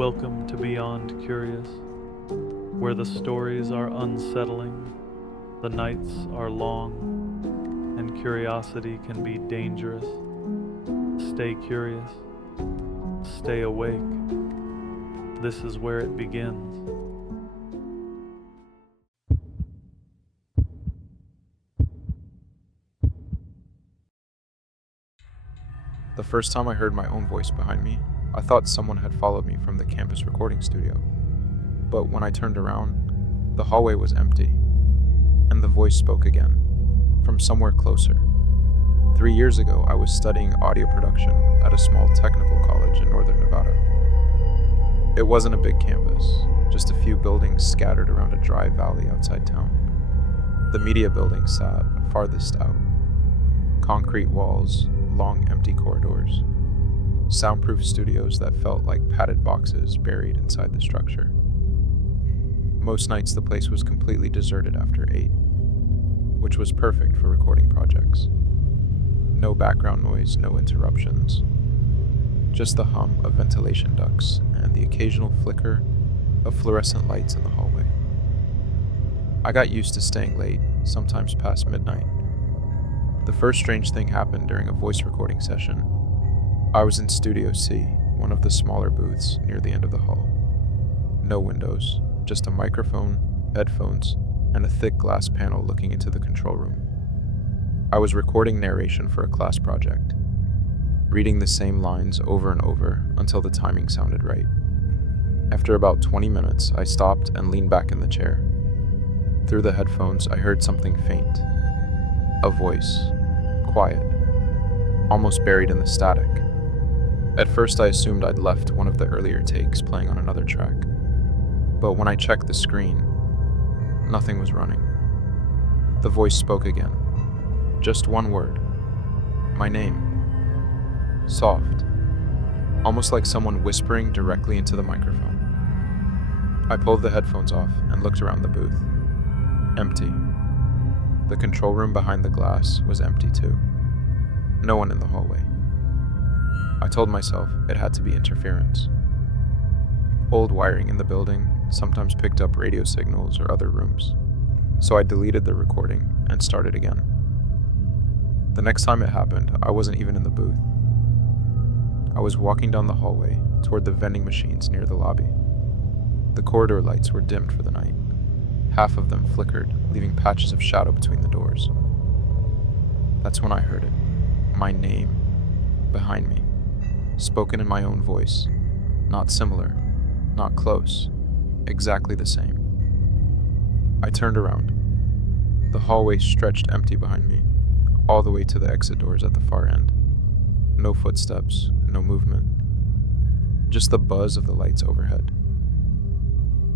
Welcome to Beyond Curious, where the stories are unsettling, the nights are long, and curiosity can be dangerous. Stay curious, stay awake. This is where it begins. The first time I heard my own voice behind me, I thought someone had followed me from the campus recording studio. But when I turned around, the hallway was empty, and the voice spoke again, from somewhere closer. 3 years ago, I was studying audio production at a small technical college in northern Nevada. It wasn't a big campus, just a few buildings scattered around a dry valley outside town. The media building sat farthest out. Concrete walls, long empty corridors, soundproof studios that felt like padded boxes buried inside the structure. Most nights the place was completely deserted after 8, which was perfect for recording projects. No background noise, no interruptions. Just the hum of ventilation ducts and the occasional flicker of fluorescent lights in the hallway. I got used to staying late, sometimes past midnight. The first strange thing happened during a voice recording session. I was in Studio C, one of the smaller booths near the end of the hall. No windows, just a microphone, headphones, and a thick glass panel looking into the control room. I was recording narration for a class project, reading the same lines over and over until the timing sounded right. After about 20 minutes, I stopped and leaned back in the chair. Through the headphones, I heard something faint. A voice, quiet, almost buried in the static. At first I assumed I'd left one of the earlier takes playing on another track. But when I checked the screen, nothing was running. The voice spoke again. Just one word. My name. Soft. Almost like someone whispering directly into the microphone. I pulled the headphones off and looked around the booth. Empty. The control room behind the glass was empty too. No one in the hallway. I told myself it had to be interference. Old wiring in the building sometimes picked up radio signals or other rooms, so I deleted the recording and started again. The next time it happened, I wasn't even in the booth. I was walking down the hallway toward the vending machines near the lobby. The corridor lights were dimmed for the night. Half of them flickered, leaving patches of shadow between the doors. That's when I heard it. My name, behind me, spoken in my own voice, not similar, not close, exactly the same. I turned around. The hallway stretched empty behind me, all the way to the exit doors at the far end. No footsteps, no movement, just the buzz of the lights overhead.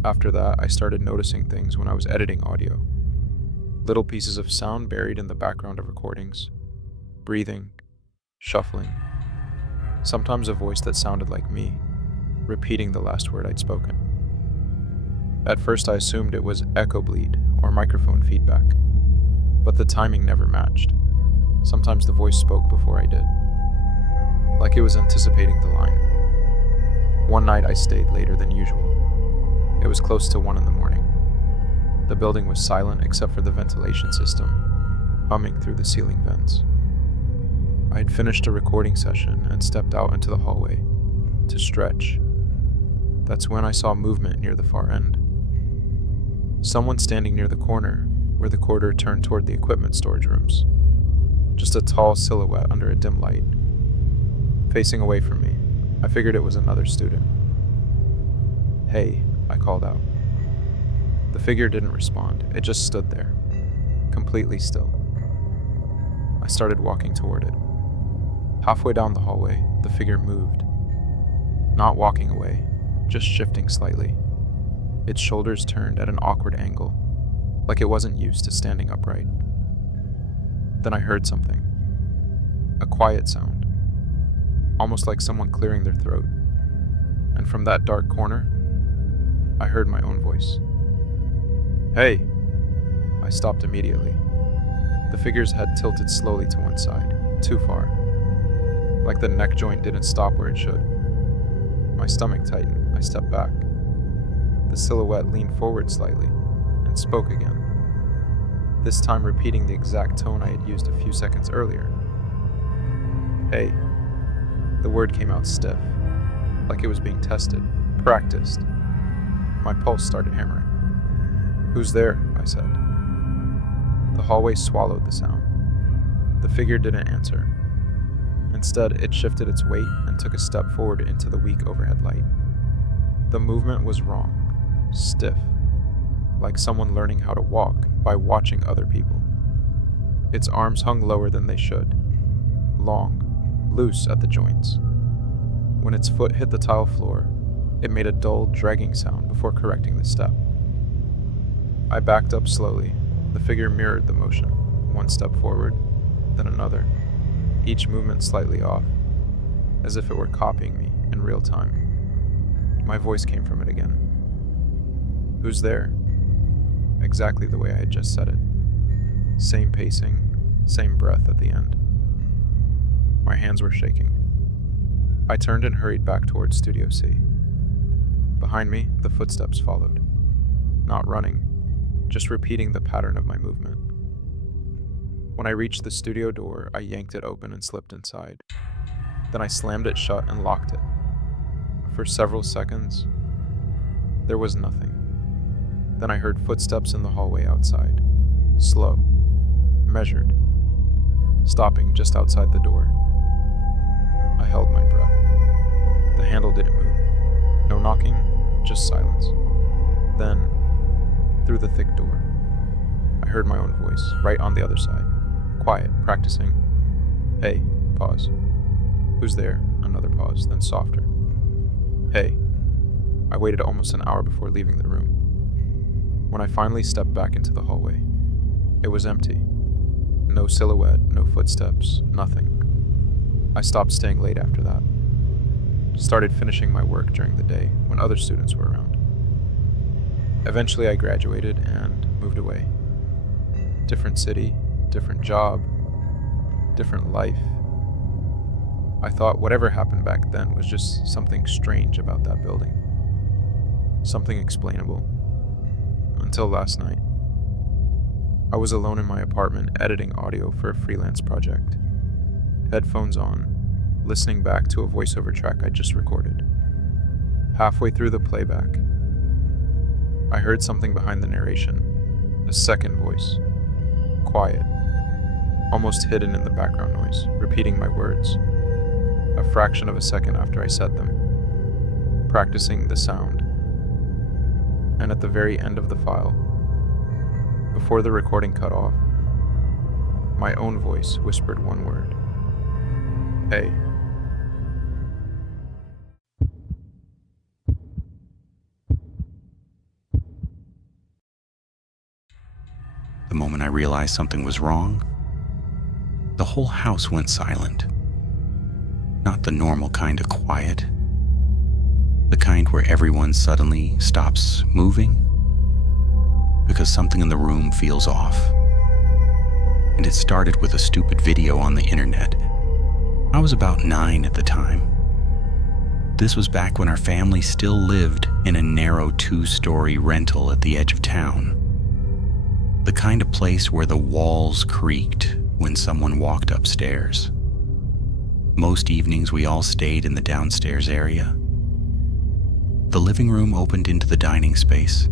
After that, I started noticing things when I was editing audio. Little pieces of sound buried in the background of recordings. Breathing, shuffling. Sometimes a voice that sounded like me, repeating the last word I'd spoken. At first I assumed it was echo bleed or microphone feedback, but the timing never matched. Sometimes the voice spoke before I did, like it was anticipating the line. One night I stayed later than usual. It was close to 1 a.m. The building was silent except for the ventilation system, humming through the ceiling vents. I had finished a recording session and stepped out into the hallway to stretch. That's when I saw movement near the far end. Someone standing near the corner where the corridor turned toward the equipment storage rooms. Just a tall silhouette under a dim light. Facing away from me, I figured it was another student. "Hey," I called out. The figure didn't respond. It just stood there, completely still. I started walking toward it. Halfway down the hallway, the figure moved. Not walking away, just shifting slightly. Its shoulders turned at an awkward angle, like it wasn't used to standing upright. Then I heard something. A quiet sound, almost like someone clearing their throat. And from that dark corner, I heard my own voice. "Hey!" I stopped immediately. The figure's head tilted slowly to one side, too far. Like the neck joint didn't stop where it should. My stomach tightened. I stepped back. The silhouette leaned forward slightly and spoke again, this time repeating the exact tone I had used a few seconds earlier. Hey. The word came out stiff, like it was being tested, practiced. My pulse started hammering. Who's there? I said. The hallway swallowed the sound. The figure didn't answer. Instead, it shifted its weight and took a step forward into the weak overhead light. The movement was wrong, stiff, like someone learning how to walk by watching other people. Its arms hung lower than they should, long, loose at the joints. When its foot hit the tile floor, it made a dull, dragging sound before correcting the step. I backed up slowly. The figure mirrored the motion, one step forward, then another, each movement slightly off, as if it were copying me in real time. My voice came from it again. Who's there? Exactly the way I had just said it. Same pacing, same breath at the end. My hands were shaking. I turned and hurried back towards Studio C. Behind me, the footsteps followed. Not running, just repeating the pattern of my movement. When I reached the studio door, I yanked it open and slipped inside. Then I slammed it shut and locked it. For several seconds, there was nothing. Then I heard footsteps in the hallway outside, slow, measured, stopping just outside the door. I held my breath. The handle didn't move. No knocking, just silence. Then, through the thick door, I heard my own voice, right on the other side. Quiet, practicing. Hey, pause. Who's there? Another pause, then softer. Hey. I waited almost an hour before leaving the room. When I finally stepped back into the hallway, it was empty. No silhouette, no footsteps, nothing. I stopped staying late after that. Started finishing my work during the day when other students were around. Eventually I graduated and moved away. Different city, different job, different life. I thought whatever happened back then was just something strange about that building. Something explainable. Until last night. I was alone in my apartment editing audio for a freelance project. Headphones on, listening back to a voiceover track I just recorded. Halfway through the playback, I heard something behind the narration, a second voice, quiet, almost hidden in the background noise, repeating my words, a fraction of a second after I said them, practicing the sound. And at the very end of the file, before the recording cut off, my own voice whispered one word. Hey. The moment I realized something was wrong, the whole house went silent. Not the normal kind of quiet, the kind where everyone suddenly stops moving because something in the room feels off. And it started with a stupid video on the internet. I was about 9 at the time. This was back when our family still lived in a narrow 2-story rental at the edge of town. The kind of place where the walls creaked when someone walked upstairs. Most evenings we all stayed in the downstairs area. The living room opened into the dining space,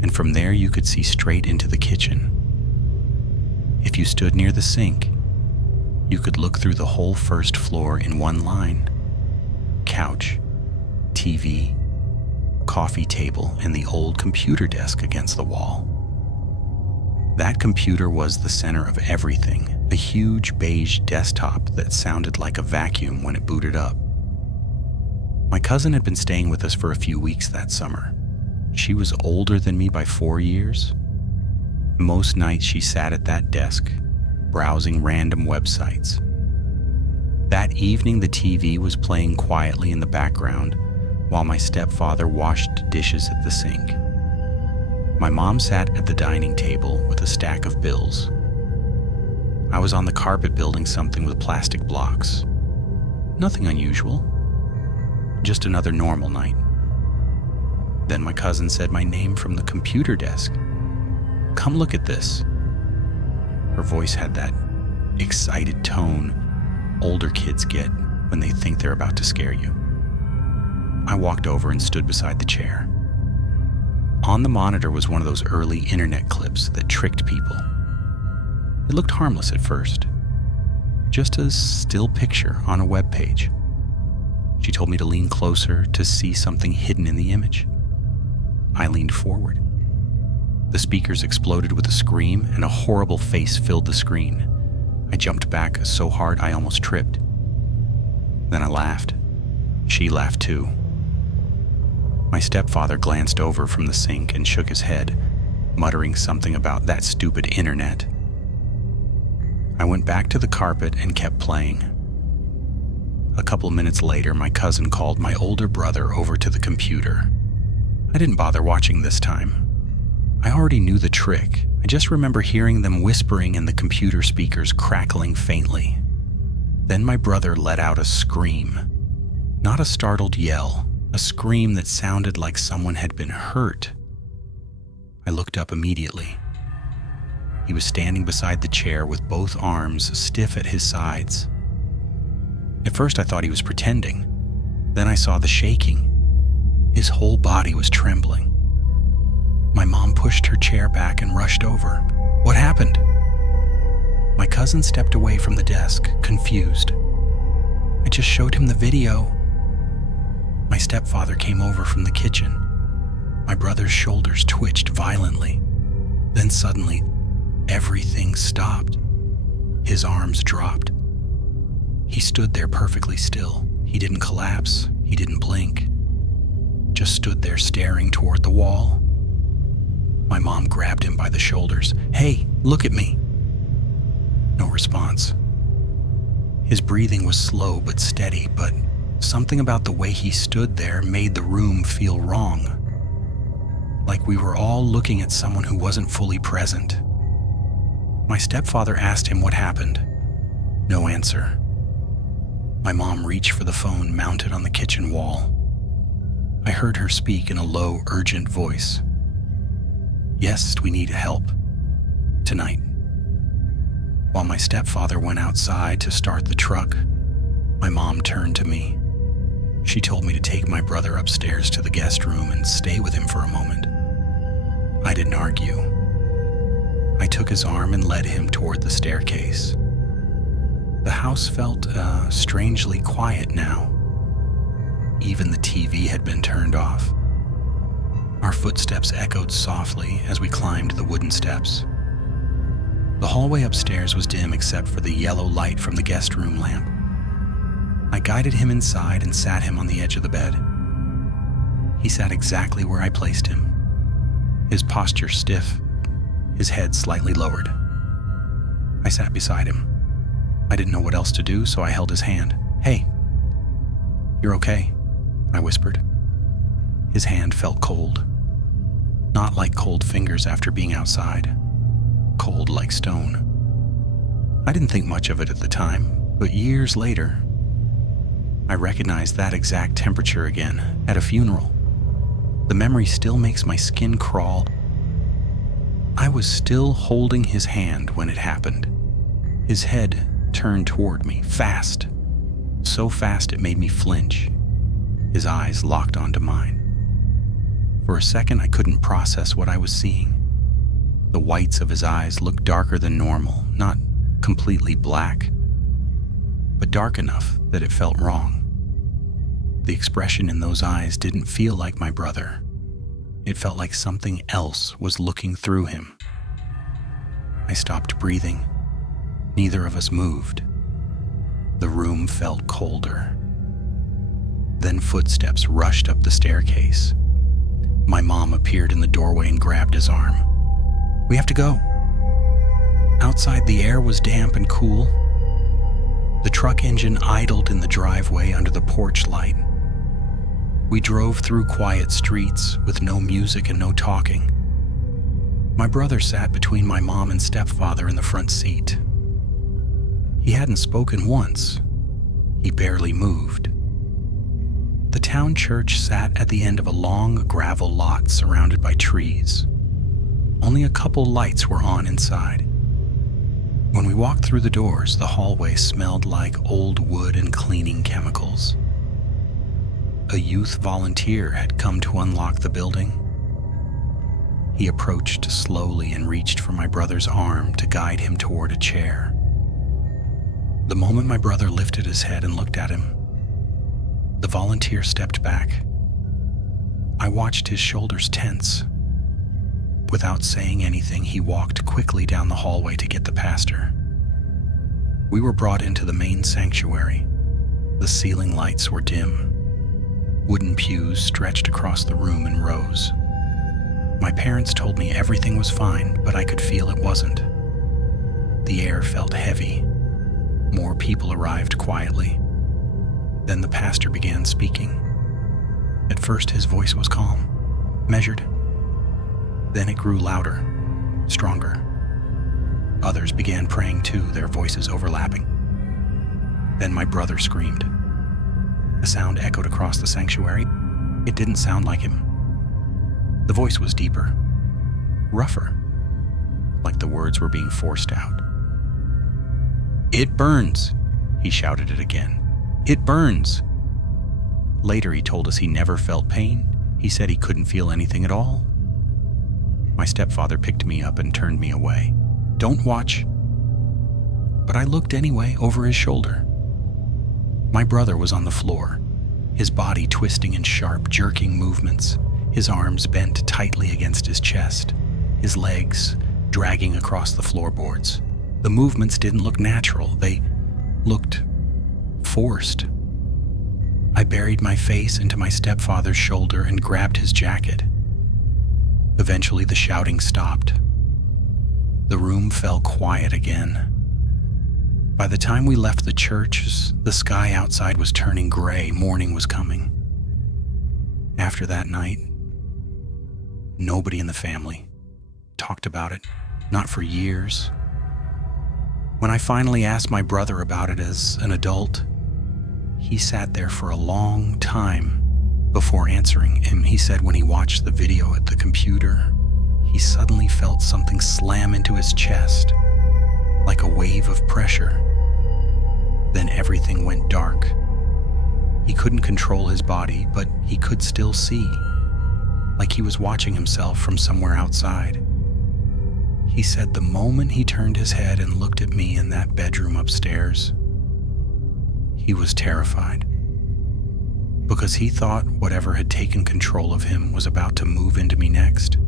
and from there you could see straight into the kitchen. If you stood near the sink, you could look through the whole first floor in one line. Couch, TV, coffee table, and the old computer desk against the wall. That computer was the center of everything, a huge beige desktop that sounded like a vacuum when it booted up. My cousin had been staying with us for a few weeks that summer. She was older than me by 4 years. Most nights she sat at that desk, browsing random websites. That evening the TV was playing quietly in the background while my stepfather washed dishes at the sink. My mom sat at the dining table with a stack of bills. I was on the carpet building something with plastic blocks. Nothing unusual. Just another normal night. Then my cousin said my name from the computer desk. "Come look at this." Her voice had that excited tone older kids get when they think they're about to scare you. I walked over and stood beside the chair. On the monitor was one of those early internet clips that tricked people. It looked harmless at first, just a still picture on a web page. She told me to lean closer to see something hidden in the image. I leaned forward. The speakers exploded with a scream, and a horrible face filled the screen. I jumped back so hard I almost tripped. Then I laughed. She laughed too. My stepfather glanced over from the sink and shook his head, muttering something about that stupid internet. I went back to the carpet and kept playing. A couple minutes later, my cousin called my older brother over to the computer. I didn't bother watching this time. I already knew the trick. I just remember hearing them whispering and the computer speakers crackling faintly. Then my brother let out a scream. Not a startled yell, a scream that sounded like someone had been hurt. I looked up immediately. He was standing beside the chair with both arms stiff at his sides. At first I thought he was pretending. Then I saw the shaking. His whole body was trembling. My mom pushed her chair back and rushed over. "What happened?" My cousin stepped away from the desk, confused. "I just showed him the video." My stepfather came over from the kitchen. My brother's shoulders twitched violently. Then suddenly, everything stopped. His arms dropped. He stood there perfectly still. He didn't collapse. He didn't blink. Just stood there staring toward the wall. My mom grabbed him by the shoulders. "Hey, look at me." No response. His breathing was slow but steady, but something about the way he stood there made the room feel wrong. Like we were all looking at someone who wasn't fully present. My stepfather asked him what happened. No answer. My mom reached for the phone mounted on the kitchen wall. I heard her speak in a low, urgent voice. "Yes, we need help. Tonight." While my stepfather went outside to start the truck, my mom turned to me. She told me to take my brother upstairs to the guest room and stay with him for a moment. I didn't argue. I took his arm and led him toward the staircase. The house felt strangely quiet now. Even the TV had been turned off. Our footsteps echoed softly as we climbed the wooden steps. The hallway upstairs was dim except for the yellow light from the guest room lamp. I guided him inside and sat him on the edge of the bed. He sat exactly where I placed him, his posture stiff, his head slightly lowered. I sat beside him. I didn't know what else to do, so I held his hand. "Hey, you're okay," I whispered. His hand felt cold. Not like cold fingers after being outside. Cold like stone. I didn't think much of it at the time, but years later, I recognized that exact temperature again at a funeral. The memory still makes my skin crawl. I was still holding his hand when it happened. His head turned toward me, fast. So fast it made me flinch. His eyes locked onto mine. For a second, I couldn't process what I was seeing. The whites of his eyes looked darker than normal, not completely black, but dark enough that it felt wrong. The expression in those eyes didn't feel like my brother. It felt like something else was looking through him. I stopped breathing. Neither of us moved. The room felt colder. Then footsteps rushed up the staircase. My mom appeared in the doorway and grabbed his arm. "We have to go." Outside, the air was damp and cool. The truck engine idled in the driveway under the porch light. We drove through quiet streets with no music and no talking. My brother sat between my mom and stepfather in the front seat. He hadn't spoken once. He barely moved. The town church sat at the end of a long gravel lot surrounded by trees. Only a couple lights were on inside. When we walked through the doors, the hallway smelled like old wood and cleaning chemicals. A youth volunteer had come to unlock the building. He approached slowly and reached for my brother's arm to guide him toward a chair. The moment my brother lifted his head and looked at him, the volunteer stepped back. I watched his shoulders tense. Without saying anything, he walked quickly down the hallway to get the pastor. We were brought into the main sanctuary. The ceiling lights were dim. Wooden pews stretched across the room in rows. My parents told me everything was fine, but I could feel it wasn't. The air felt heavy. More people arrived quietly. Then the pastor began speaking. At first, his voice was calm, measured. Then it grew louder, stronger. Others began praying too, their voices overlapping. Then my brother screamed. The sound echoed across the sanctuary. It didn't sound like him. The voice was deeper, rougher, like the words were being forced out. "It burns," he shouted it again. "It burns." Later, he told us he never felt pain. He said he couldn't feel anything at all. My stepfather picked me up and turned me away. "Don't watch." But I looked anyway, over his shoulder. My brother was on the floor, his body twisting in sharp, jerking movements, his arms bent tightly against his chest, his legs dragging across the floorboards. The movements didn't look natural, they looked forced. I buried my face into my stepfather's shoulder and grabbed his jacket. Eventually, the shouting stopped. The room fell quiet again. By the time we left the church, the sky outside was turning gray. Morning was coming. After that night, nobody in the family talked about it, not for years. When I finally asked my brother about it as an adult, he sat there for a long time before answering. And he said when he watched the video at the computer, he suddenly felt something slam into his chest, like a wave of pressure. Then everything went dark. He couldn't control his body, but he could still see, like he was watching himself from somewhere outside. He said the moment he turned his head and looked at me in that bedroom upstairs, he was terrified, because he thought whatever had taken control of him was about to move into me next.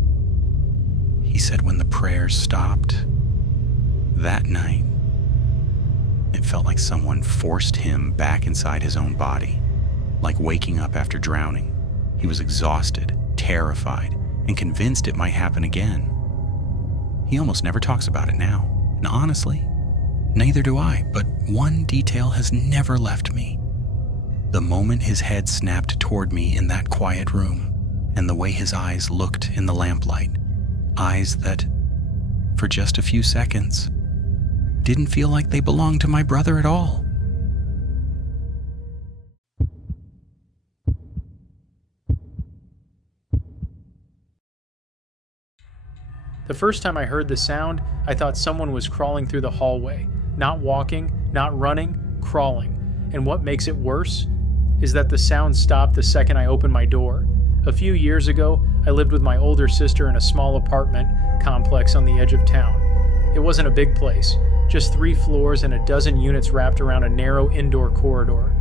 He said when the prayers stopped, that night, it felt like someone forced him back inside his own body, like waking up after drowning. He was exhausted, terrified, and convinced it might happen again. He almost never talks about it now, and honestly, neither do I, but one detail has never left me. The moment his head snapped toward me in that quiet room, and the way his eyes looked in the lamplight, eyes that, for just a few seconds, didn't feel like they belonged to my brother at all. The first time I heard the sound, I thought someone was crawling through the hallway. Not walking, not running, crawling. And what makes it worse is that the sound stopped the second I opened my door. A few years ago, I lived with my older sister in a small apartment complex on the edge of town. It wasn't a big place, just 3 floors and a dozen units wrapped around a narrow indoor corridor.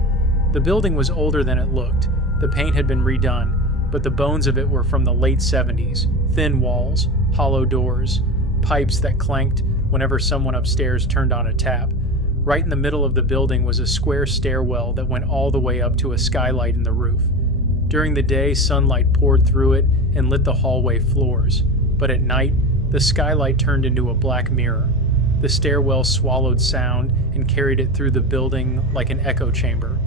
The building was older than it looked. The paint had been redone, but the bones of it were from the late 70s. Thin walls, hollow doors, pipes that clanked whenever someone upstairs turned on a tap. Right in the middle of the building was a square stairwell that went all the way up to a skylight in the roof. During the day, sunlight poured through it and lit the hallway floors, but at night, the skylight turned into a black mirror. The stairwell swallowed sound and carried it through the building like an echo chamber.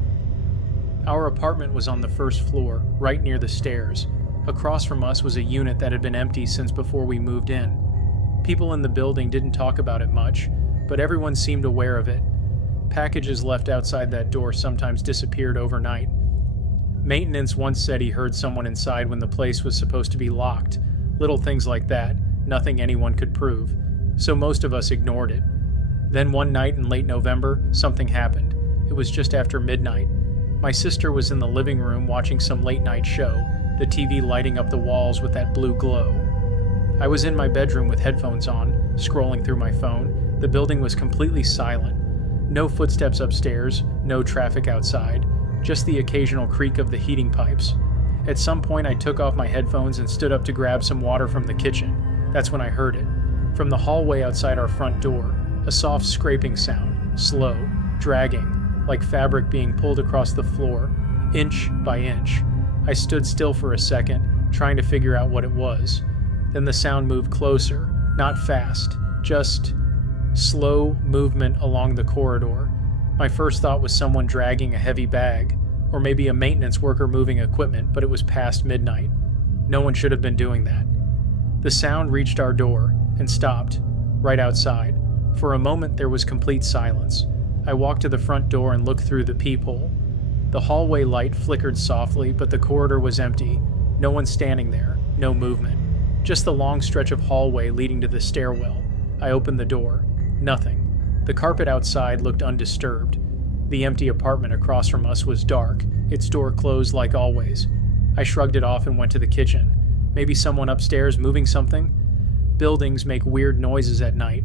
Our apartment was on the first floor, right near the stairs. Across from us was a unit that had been empty since before we moved in. People in the building didn't talk about it much, but everyone seemed aware of it. Packages left outside that door sometimes disappeared overnight. Maintenance once said he heard someone inside when the place was supposed to be locked. Little things like that, nothing anyone could prove. So most of us ignored it. Then one night in late November, something happened. It was just after midnight. My sister was in the living room watching some late-night show, the TV lighting up the walls with that blue glow. I was in my bedroom with headphones on, scrolling through my phone. The building was completely silent. No footsteps upstairs, no traffic outside, just the occasional creak of the heating pipes. At some point, I took off my headphones and stood up to grab some water from the kitchen. That's when I heard it. From the hallway outside our front door, a soft scraping sound, slow, dragging, like fabric being pulled across the floor, inch by inch. I stood still for a second, trying to figure out what it was. Then the sound moved closer, not fast, just slow movement along the corridor. My first thought was someone dragging a heavy bag, or maybe a maintenance worker moving equipment, but it was past midnight. No one should have been doing that. The sound reached our door and stopped, right outside. For a moment there was complete silence. I walked to the front door and looked through the peephole. The hallway light flickered softly, but the corridor was empty. No one standing there, no movement. Just the long stretch of hallway leading to the stairwell. I opened the door. Nothing. The carpet outside looked undisturbed. The empty apartment across from us was dark, its door closed like always. I shrugged it off and went to the kitchen. Maybe someone upstairs moving something? Buildings make weird noises at night.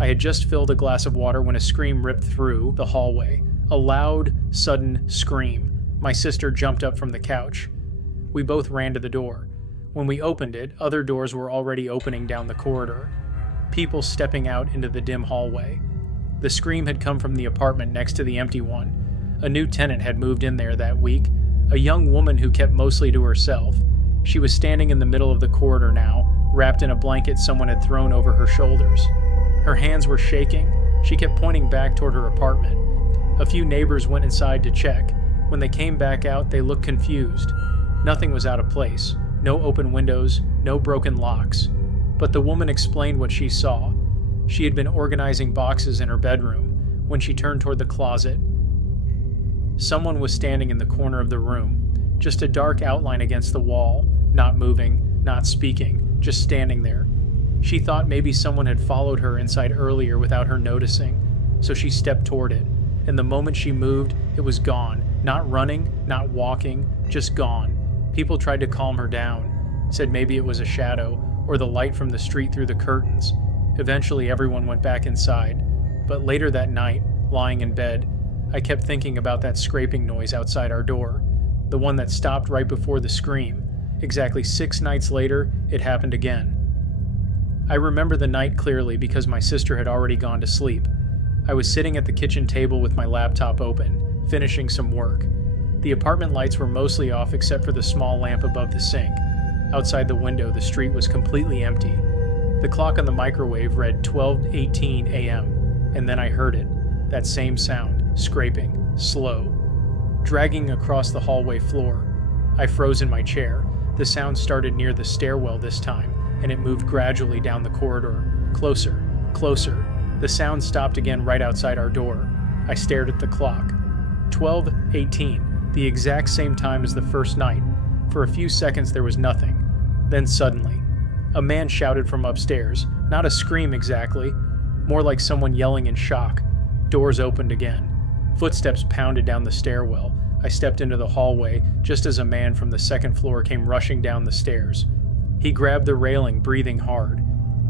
I had just filled a glass of water when a scream ripped through the hallway. A loud, sudden scream. My sister jumped up from the couch. We both ran to the door. When we opened it, other doors were already opening down the corridor. People stepping out into the dim hallway. The scream had come from the apartment next to the empty one. A new tenant had moved in there that week, a young woman who kept mostly to herself. She was standing in the middle of the corridor now, wrapped in a blanket someone had thrown over her shoulders. Her hands were shaking. She kept pointing back toward her apartment. A few neighbors went inside to check. When they came back out, they looked confused. Nothing was out of place. No open windows, no broken locks. But the woman explained what she saw. She had been organizing boxes in her bedroom. When she turned toward the closet, someone was standing in the corner of the room, just a dark outline against the wall, not moving, not speaking, just standing there. She thought maybe someone had followed her inside earlier without her noticing, so she stepped toward it. And the moment she moved, it was gone. Not running, not walking, just gone. People tried to calm her down, said maybe it was a shadow, or the light from the street through the curtains. Eventually everyone went back inside. But later that night, lying in bed, I kept thinking about that scraping noise outside our door. The one that stopped right before the scream. Exactly 6 nights later, it happened again. I remember the night clearly because my sister had already gone to sleep. I was sitting at the kitchen table with my laptop open, finishing some work. The apartment lights were mostly off except for the small lamp above the sink. Outside the window, the street was completely empty. The clock on the microwave read 12:18 a.m., and then I heard it. That same sound, scraping, slow, dragging across the hallway floor. I froze in my chair. The sound started near the stairwell this time, and it moved gradually down the corridor. Closer, closer. The sound stopped again right outside our door. I stared at the clock. 12:18, the exact same time as the first night. For a few seconds there was nothing. Then suddenly, a man shouted from upstairs. Not a scream exactly, more like someone yelling in shock. Doors opened again. Footsteps pounded down the stairwell. I stepped into the hallway just as a man from the second floor came rushing down the stairs. He grabbed the railing, breathing hard.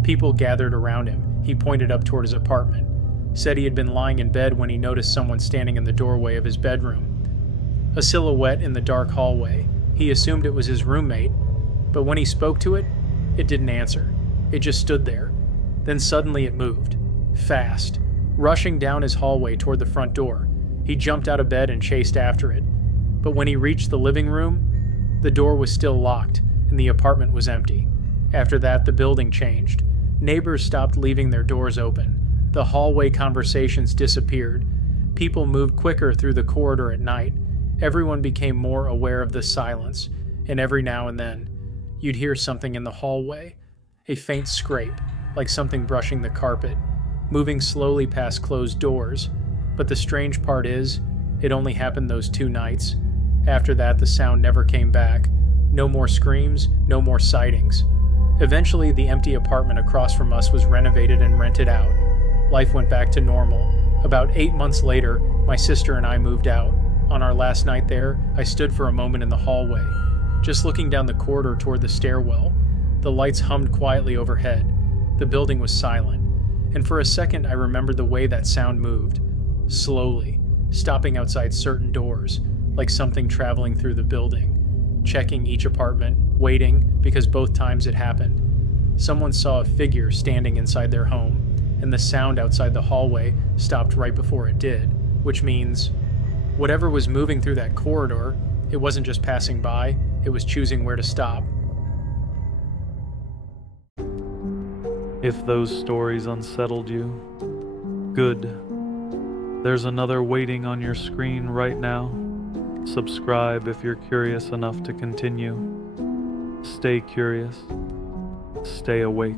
People gathered around him. He pointed up toward his apartment. Said he had been lying in bed when he noticed someone standing in the doorway of his bedroom. A silhouette in the dark hallway. He assumed it was his roommate, but when he spoke to it, it didn't answer. It just stood there. Then suddenly it moved. Fast. Rushing down his hallway toward the front door. He jumped out of bed and chased after it. But when he reached the living room, the door was still locked and the apartment was empty. After that, the building changed. Neighbors stopped leaving their doors open. The hallway conversations disappeared. People moved quicker through the corridor at night. Everyone became more aware of the silence, and every now and then, you'd hear something in the hallway. A faint scrape, like something brushing the carpet, moving slowly past closed doors. But the strange part is, it only happened those 2 nights. After that, the sound never came back. No more screams, no more sightings. Eventually, the empty apartment across from us was renovated and rented out. Life went back to normal. About 8 months later, my sister and I moved out. On our last night there, I stood for a moment in the hallway, just looking down the corridor toward the stairwell. The lights hummed quietly overhead. The building was silent. And for a second, I remembered the way that sound moved. Slowly, stopping outside certain doors, like something traveling through the building. Checking each apartment, waiting, because both times it happened. Someone saw a figure standing inside their home, and the sound outside the hallway stopped right before it did, which means whatever was moving through that corridor, it wasn't just passing by, it was choosing where to stop. If those stories unsettled you, good. There's another waiting on your screen right now. Subscribe if you're curious enough to continue. Stay curious. Stay awake.